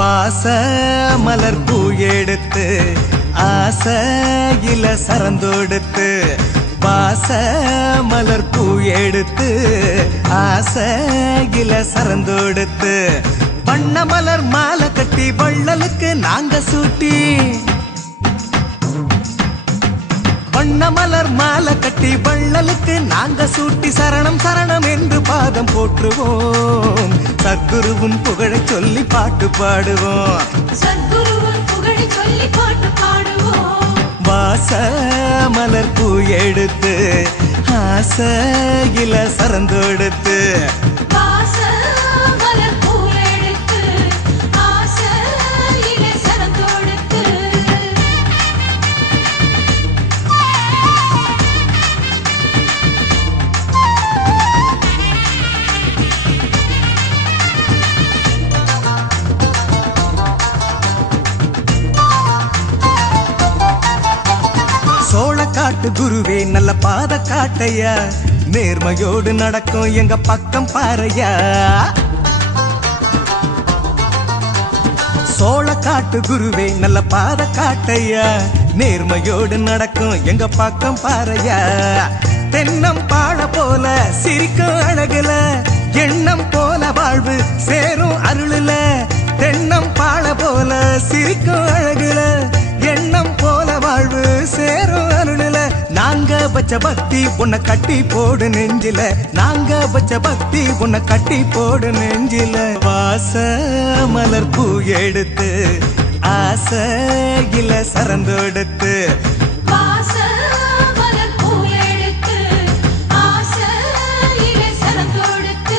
வாச மலர் பூ எடுத்து ஆசையில சரந்தொடுத்து வாச மலர் பூ எடுத்து ஆசையில சரந்தொடுத்து வண்ண மலர் மாலை கட்டி வள்ளலுக்கு நாங்க சூட்டி வண்ண மலர் மாலை கட்டி வள்ளலுக்கு நாங்க சூட்டி சரணம் சரணம் என்று பாதம் போற்றுவோம் சத்குருவின் புகழை சொல்லி பாட்டு பாடுவோம் சத்குருவின் புகழை சொல்லி பாட்டு பாடுவோம் வாச மலர் பூ எடுத்து ஆசையில சரந்தொடுத்து வாச மலர் பூ எடுத்து ஆசையில சரந்தொடுத்து சோழ காட்டு குருவே நல்ல பாத காட்டையா நேர்மையோடு நடக்கும் எங்க பக்கம் பாறையா சோழ காட்டு குருவே நல்ல பாத காட்டையா நேர்மையோடு நடக்கும் எங்க பக்கம் பாறையா தென்னம் பாழ போல சிரிக்கும் அழகுல எண்ணம் போல வாழ்வு சேரும் அருளுல தென்னம் பாழ போல சிரிக்கும் அழகுல எண்ணம் போல வாழ்வு சேரும் அருளுல நாங்க வச்ச பக்தி உன்னை கட்டி போடு நெஞ்சில நாங்க வச்ச பக்தி உன்னை கட்டி போடு நெஞ்சில வாச மலர் பூ எடுத்து ஆசையில சரந்தொடுத்து வாச மலர் பூ எடுத்து ஆசையில சரந்தொடுத்து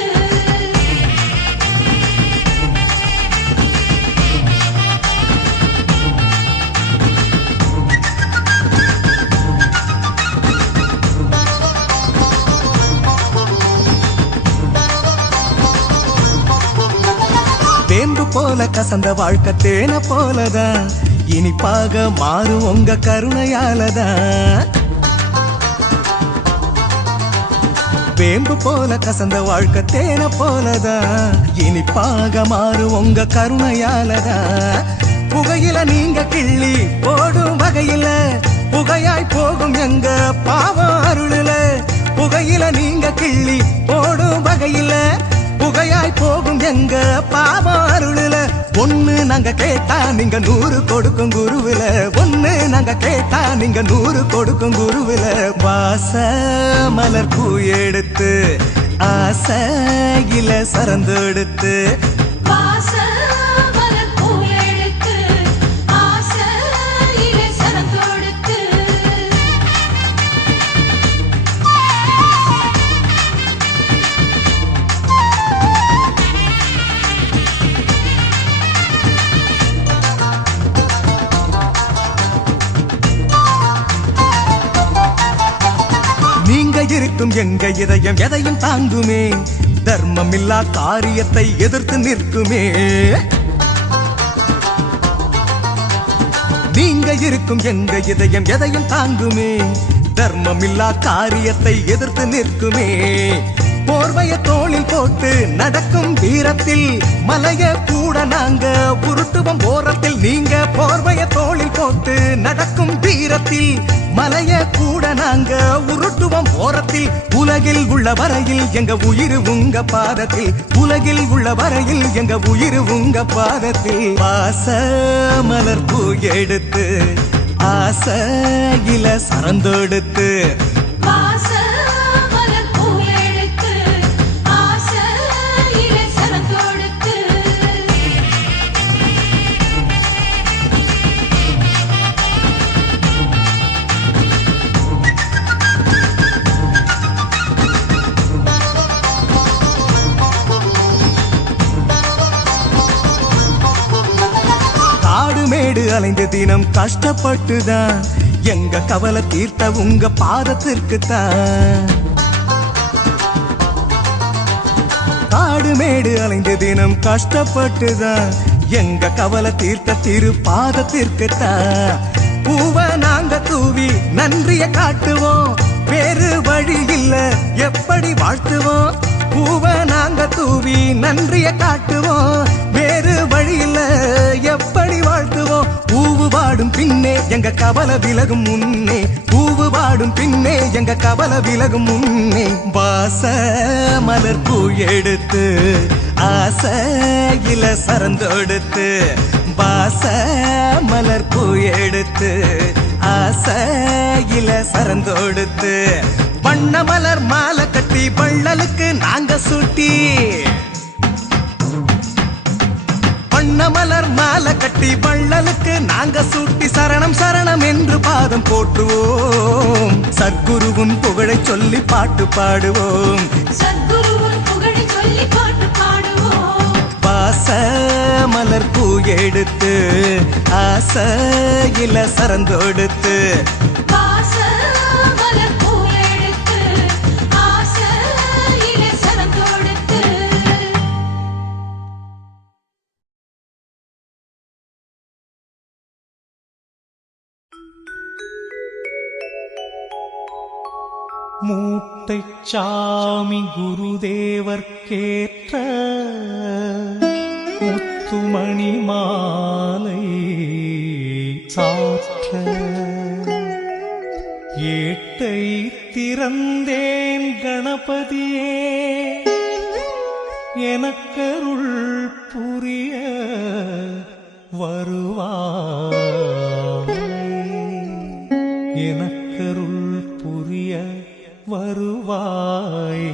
வேம்பு போல கசந்த வாழ்க்கை தேன போலதான் இனிப்பாக மாறும் உங்க கருணையாலதான் வேம்பு போல கசந்த வாழ்க்கை தேன போலதான் இனிப்பாக மாறும் உங்க கருணையாலதான் புகையில நீங்க கிள்ளி போடும் வகையில புகையாய் போகும் எங்க பாவம் அருளுல புகையில நீங்க கிள்ளி போடும் வகையில புகையாய் போகும் எங்க பாவம் அருளுல ஒண்ணு நாங்க கேட்டா நீங்க 100 கொடுக்கும் குருவில ஒண்ணு நாங்க கேட்டா நீங்க 100 கொடுக்கும் குருவில வாச மலர் பூ எடுத்து ஆசையில சரந்தொடுத்து வாச மலர் பூ எடுத்து ஆசையில சரந்தொடுத்து நீங்க இருக்கும் எங்க இதயம் எதையும் தாங்குமே தர்மமில்லா காரியத்தை எதிர்த்து நிற்குமே நீங்க இருக்கும் எங்க இதயம் எதையும் தாங்குமே தர்மமில்லா காரியத்தை எதிர்த்து நிற்குமே போர்வைய தோளில் போட்டு நடக்கும் வீரத்தில் மலைய கூட நாங்க உருட்டுவோம் ஓரத்தில் நீங்க போர்வைய தோளில் போட்டு நடக்கும் வீரத்தில் மலைய கூட நாங்க உருட்டுவோம் ஓரத்தில் உலகில் உள்ள வரையில் எங்க உயிர் உங்க பாதத்தில் உலகில் உள்ள வரையில் எங்க உயிர் உங்க பாதத்தில் வாச மலர் பூ எடுத்து ஆசையில சரந்தொடுத்து வாச மலர் பூ எடுத்து ஆசையில சரந்தொடுத்து காடு மேடு அலைந்து தினம் கஷ்டப்பட்டுதான் எங்க கவலை தீர்த்த உங்க பாதத்திற்கு தான் காடு மேடு அலைந்து தினம் கஷ்டப்பட்டுதான் எங்க கவலை தீர்த்த திரு பாதத்திற்கு தான் பூவை நாங்க தூவி நன்றிய காட்டுவோம் வேறு வழி இல்ல எப்படி வாழ்த்துவோம் பூவை நாங்க தூவி நன்றிய காட்டுவோம், வேறு வழியில எப்படி வாழ்த்துவோம். பூவு வாடும் பின்னே எங்க கவலை விலகும் முன்னே, பூவு வாடும் பின்னே எங்க கவலை விலகும் முன்னே. வாச மலர் பூ எடுத்து ஆசையில சரந்தொடுத்து, வாச மலர் பூ எடுத்து ஆசையில சரந்தொடுத்து, வண்ண மலர் மாலை கட்டி வள்ளலுக்கு நாங்க சூட்டி, வண்ண மலர் மாலை கட்டி வள்ளலுக்கு நாங்க சூட்டி, சரணம் சரணம் என்று பாதம் போற்றுவோம். சத்குருவின் புகழை சொல்லி பாட்டு பாடுவோம், சத்குருவின் புகழை சொல்லி பாட்டு பாடுவோம். வாச மலர் பூ எடுத்து ஆசையில சரந்தொடுத்து, வாச மலர் பூ எடுத்து ஆசையிலே சரந்தொடுத்து. மூட்டைச்சாமி குருதேவர்க்கேற்ற முத்துமணி மாலை சாற்ற, ஏட்டை திறந்தேன் கணபதியே எனக்கருள் புரிய வருவாய், எனக்கருள் புரிய வருவாய்.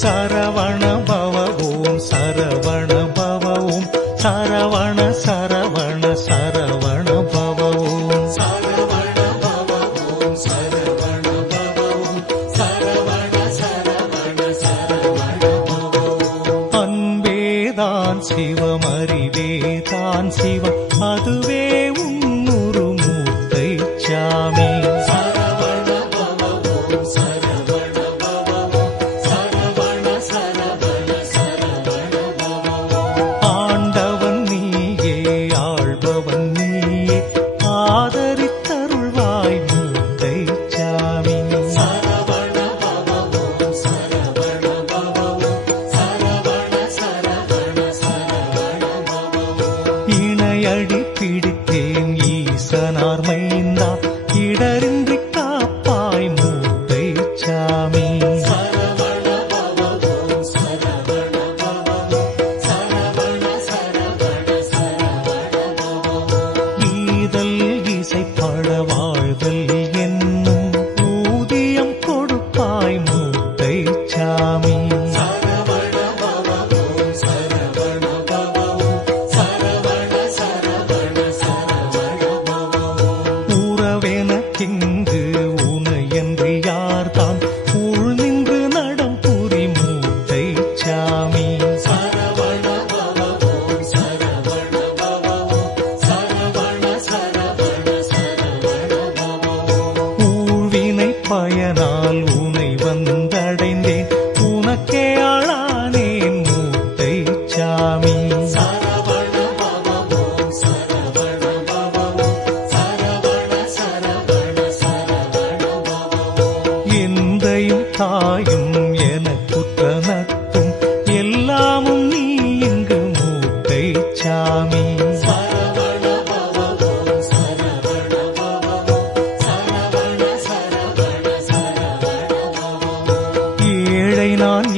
சரவண பவ ஓம் சரவண பவ ஓம் சரவண சரவண சரவண பவ ஓம் சரவண பவ ஓம் சரவண பவ ஓம் சரவண சரவண சரவண பவ ஓம். அன்பேதான் சிவம் அறிவேதான் சிவம் அதுவே உன்னுரு மூர்த்தை சாமி. இணையடி பிடித்தேன் ஈசனார் மைந்தா இடரின்றி காப்பாய் மூர்த்தை சாமி. ஈதல் இசைப்பட வாழ்தல் என்னும் ஊதியம் கொடுப்பாய் மூர்த்தை சாமி. உறவெனக்கிங்கு உனையன்றி யார்தான் உள் நின்று நடம் புரி மூர்த்தை சாமி. ஊழ்வினை பயனால் உனை வந்தடைந்தேன் உனக்கே ஆளானேன் மூர்த்தை சாமி. எந்தையும் தாயும் எனக்குற்ற நட்பும் எல்லாமும் நீ இங்கு மூர்த்தை சாமி. ஏழை நான்